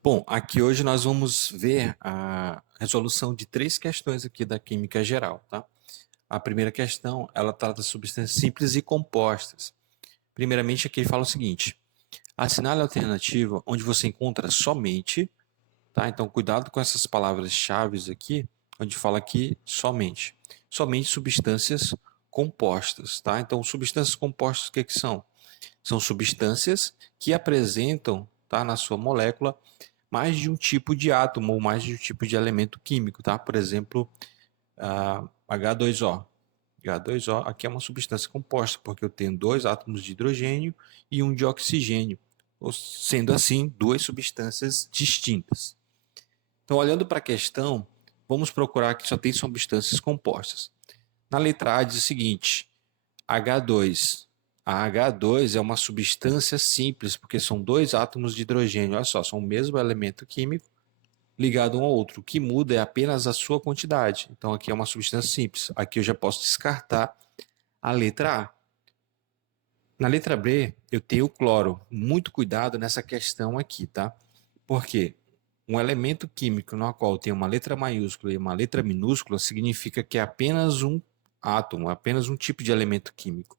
Bom, aqui hoje nós vamos ver a resolução de três questões aqui da química geral, tá? A primeira questão, ela trata de substâncias simples e compostas. Primeiramente, aqui ele fala o seguinte: assinale a alternativa onde você encontra somente, tá? Então, cuidado com essas palavras-chave aqui, onde fala aqui somente. Somente substâncias compostas, tá? Então, substâncias compostas, o que são? São substâncias que apresentam, tá, na sua molécula mais de um tipo de átomo ou mais de um tipo de elemento químico, tá? Por exemplo, H2O. H2O aqui é uma substância composta, porque eu tenho dois átomos de hidrogênio e um de oxigênio, sendo assim, duas substâncias distintas. Então, olhando para a questão, vamos procurar que só tem substâncias compostas. Na letra A diz o seguinte: H2. A H2 é uma substância simples, porque são dois átomos de hidrogênio. Olha só, são o mesmo elemento químico ligado um ao outro. O que muda é apenas a sua quantidade. Então, aqui é uma substância simples. Aqui eu já posso descartar a letra A. Na letra B, eu tenho o cloro. Muito cuidado nessa questão aqui, tá? Porque um elemento químico no qual tem uma letra maiúscula e uma letra minúscula significa que é apenas um átomo, apenas um tipo de elemento químico.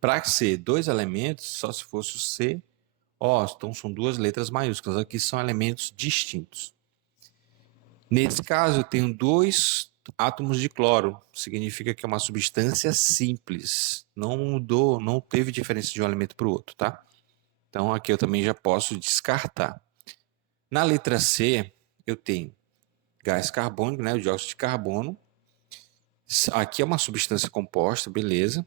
Para ser dois elementos, só se fosse o C, O, então são duas letras maiúsculas. Aqui são elementos distintos. Nesse caso, eu tenho dois átomos de cloro. Significa que é uma substância simples. Não mudou, não teve diferença de um elemento para o outro, tá? Então aqui eu também já posso descartar. Na letra C, eu tenho gás carbônico, né, o dióxido de carbono. Aqui é uma substância composta, beleza.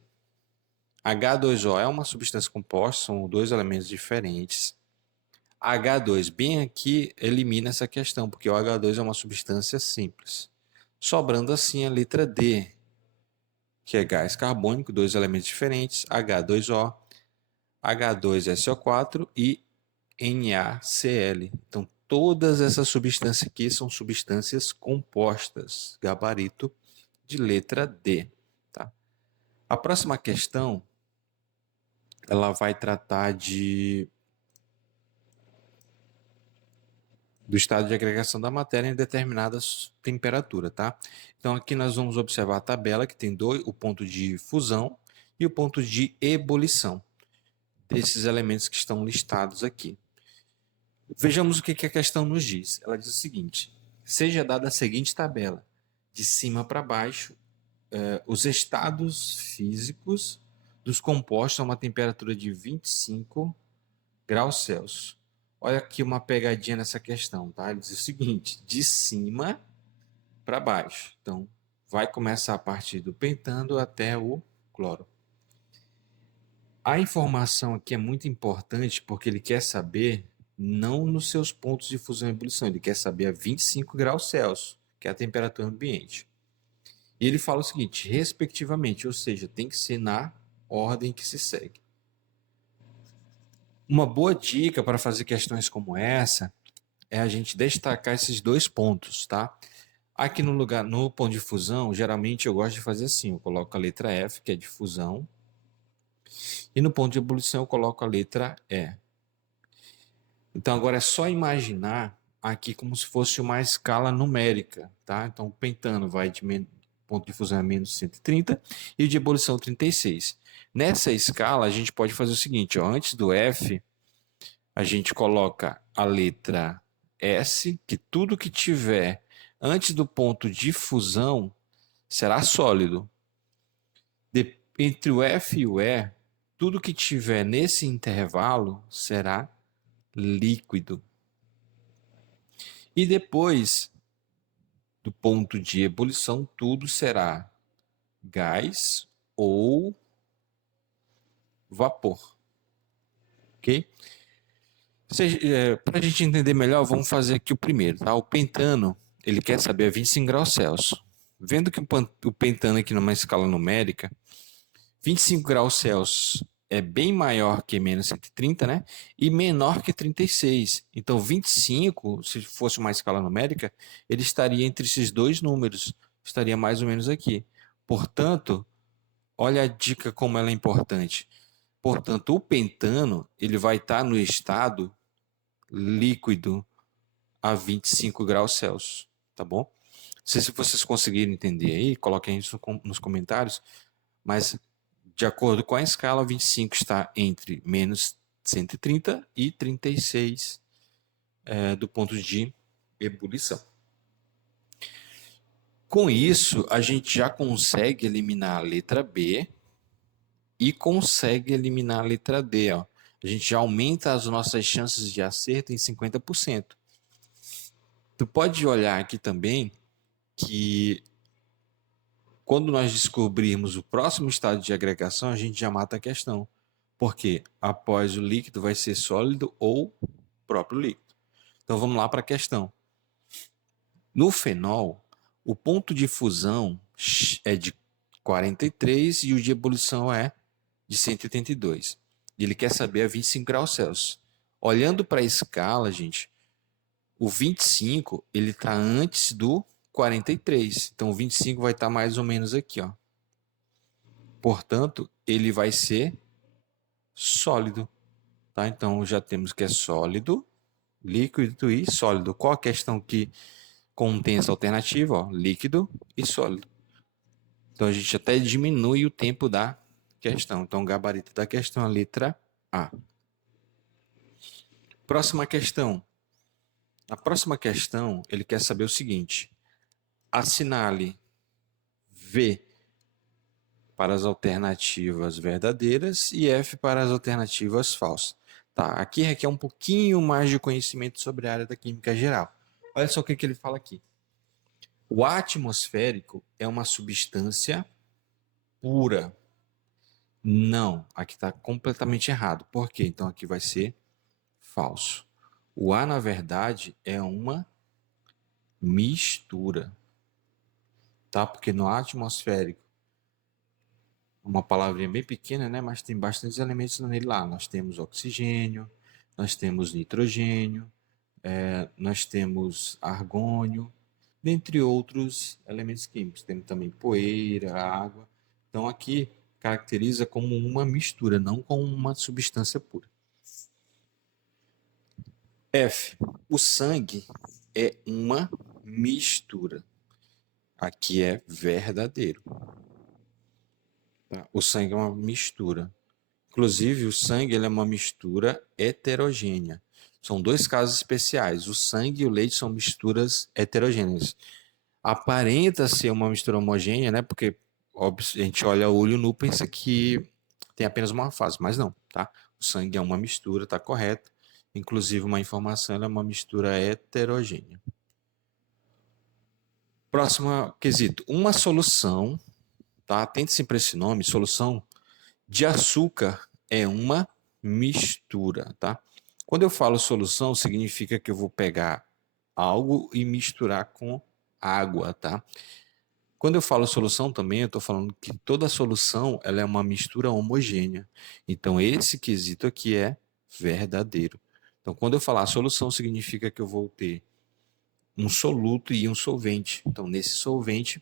H2O é uma substância composta, são dois elementos diferentes. H2, bem aqui, elimina essa questão, porque o H2 é uma substância simples. Sobrando assim a letra D, que é gás carbônico, dois elementos diferentes, H2O, H2SO4 e NaCl. Então, todas essas substâncias aqui são substâncias compostas, gabarito de letra D. Tá? A próxima questão, ela vai tratar do estado de agregação da matéria em determinada temperatura, tá? Então aqui nós vamos observar a tabela que tem o ponto de fusão e o ponto de ebulição desses elementos que estão listados aqui. Vejamos o que a questão nos diz. Ela diz o seguinte: seja dada a seguinte tabela, de cima para baixo, os estados físicos dos compostos a uma temperatura de 25 graus Celsius. Olha aqui uma pegadinha nessa questão, tá? Ele diz o seguinte: de cima para baixo. Então, vai começar a partir do pentano até o cloro. A informação aqui é muito importante porque ele quer saber não nos seus pontos de fusão e ebulição, ele quer saber a 25 graus Celsius, que é a temperatura ambiente. E ele fala o seguinte, respectivamente, ou seja, tem que ser na ordem que se segue. Uma boa dica para fazer questões como essa é a gente destacar esses dois pontos, tá? Aqui no lugar, no ponto de fusão, geralmente eu gosto de fazer assim, eu coloco a letra F, que é de fusão, e no ponto de ebulição eu coloco a letra E. Então agora é só imaginar aqui como se fosse uma escala numérica, tá? Então o pentano vai de ponto de fusão a menos 130 e o de ebulição 36. Nessa escala a gente pode fazer o seguinte, ó, antes do F a gente coloca a letra S, que tudo que tiver antes do ponto de fusão será sólido. Entre o F e o E, tudo que tiver nesse intervalo será líquido. E depois do ponto de ebulição, tudo será gás ou vapor. Ok? Para a gente entender melhor, vamos fazer aqui o primeiro. Tá? O pentano, ele quer saber a 25 graus Celsius. Vendo que o pentano aqui numa escala numérica, 25 graus Celsius é bem maior que menos 130, né? E menor que 36. Então, 25, se fosse uma escala numérica, ele estaria entre esses dois números. Estaria mais ou menos aqui. Portanto, olha a dica como ela é importante. Portanto, o pentano, ele vai estar no estado líquido a 25 graus Celsius, tá bom? Não sei se vocês conseguiram entender aí, coloquem isso nos comentários, mas de acordo com a escala, 25 está entre menos 130 e 36 do ponto de ebulição. Com isso, a gente já consegue eliminar a letra B e consegue eliminar a letra D. Ó. A gente já aumenta as nossas chances de acerto em 50%. Tu pode olhar aqui também que quando nós descobrirmos o próximo estado de agregação, a gente já mata a questão. Porque após o líquido vai ser sólido ou próprio líquido. Então vamos lá para a questão. No fenol, o ponto de fusão é de 43 e o de ebulição é de 182. E ele quer saber a 25 graus Celsius. Olhando para a escala, gente, o 25 ele está antes do 43. Então o 25 vai estar mais ou menos aqui, ó. Portanto, ele vai ser sólido, tá? Então já temos que é sólido, líquido e sólido. Qual a questão que contém essa alternativa? Ó, líquido e sólido. Então a gente até diminui o tempo da questão. Então o gabarito da questão é a letra A. Próxima questão. A próxima questão, ele quer saber o seguinte: assinale V para as alternativas verdadeiras e F para as alternativas falsas. Tá, aqui requer um pouquinho mais de conhecimento sobre a área da química geral. Olha só o que ele fala aqui. O ar atmosférico é uma substância pura. Não, aqui está completamente errado. Por quê? Então aqui vai ser falso. O ar, na verdade, é uma mistura. Tá? Porque no ar atmosférico, uma palavrinha bem pequena, né? Mas tem bastantes elementos nele lá. Nós temos oxigênio, nós temos nitrogênio, nós temos argônio, dentre outros elementos químicos. Temos também poeira, água. Então aqui caracteriza como uma mistura, não como uma substância pura. F. O sangue é uma mistura. Aqui é verdadeiro. Tá? O sangue é uma mistura. Inclusive, o sangue ele é uma mistura heterogênea. São dois casos especiais. O sangue e o leite são misturas heterogêneas. Aparenta ser uma mistura homogênea, né? Porque óbvio, a gente olha o olho nu e pensa que tem apenas uma fase, mas não, tá? O sangue é uma mistura, tá correto. Inclusive, uma informação é uma mistura heterogênea. Próximo quesito. Uma solução, tá? Atente-se para esse nome, solução de açúcar é uma mistura, tá? Quando eu falo solução, significa que eu vou pegar algo e misturar com água, tá? Quando eu falo solução também, eu estou falando que toda solução ela é uma mistura homogênea. Então, esse quesito aqui é verdadeiro. Então, quando eu falar solução, significa que eu vou ter um soluto e um solvente. Então, nesse solvente,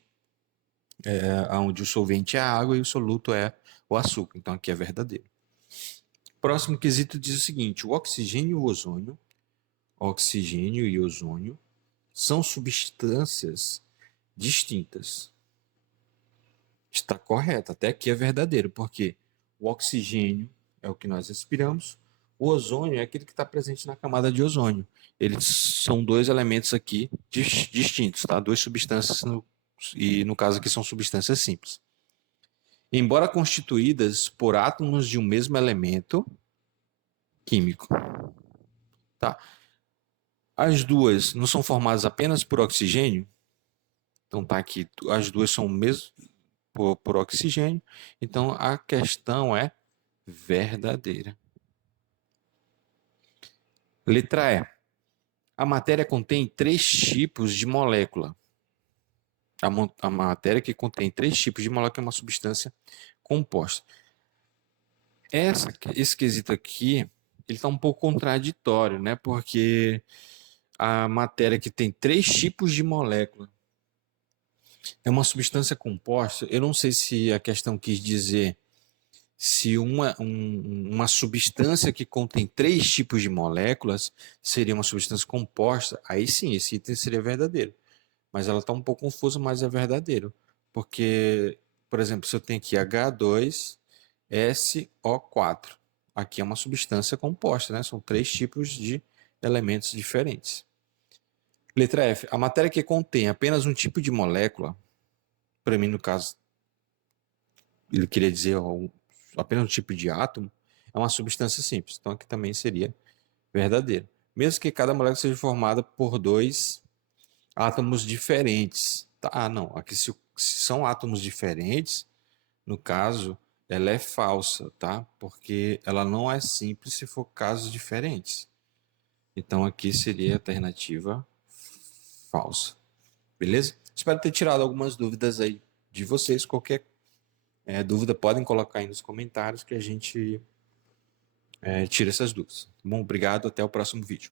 onde o solvente é a água e o soluto é o açúcar. Então, aqui é verdadeiro. Próximo quesito diz o seguinte: o oxigênio e ozônio são substâncias distintas. Está correto, até aqui é verdadeiro, porque o oxigênio é o que nós respiramos, o ozônio é aquele que está presente na camada de ozônio. Eles são dois elementos aqui distintos, tá? Duas substâncias, e no caso aqui são substâncias simples. Embora constituídas por átomos de um mesmo elemento químico, tá? As duas não são formadas apenas por oxigênio, então tá aqui, as duas são mesmo por oxigênio, então a questão é verdadeira. Letra E. A matéria contém 3 tipos de molécula. A matéria que contém 3 tipos de molécula é uma substância composta. Esse quesito aqui, ele está um pouco contraditório, né? Porque a matéria que tem 3 tipos de molécula é uma substância composta. Eu não sei se a questão quis dizer Se uma substância que contém 3 tipos de moléculas seria uma substância composta, aí sim, esse item seria verdadeiro. Mas ela está um pouco confusa, mas é verdadeiro. Porque, por exemplo, se eu tenho aqui H2SO4, aqui é uma substância composta, né? São 3 tipos de elementos diferentes. Letra F. A matéria que contém apenas um tipo de molécula, para mim, no caso, ele queria dizer apenas um tipo de átomo, é uma substância simples. Então aqui também seria verdadeiro. Mesmo que cada molécula seja formada por 2 átomos diferentes. Tá? Ah, não. Aqui se são átomos diferentes, no caso, ela é falsa, tá? Porque ela não é simples se for casos diferentes. Então aqui seria a alternativa falsa. Beleza? Espero ter tirado algumas dúvidas aí de vocês. Qualquer dúvida podem colocar aí nos comentários que a gente tira essas dúvidas. Bom, obrigado, até o próximo vídeo.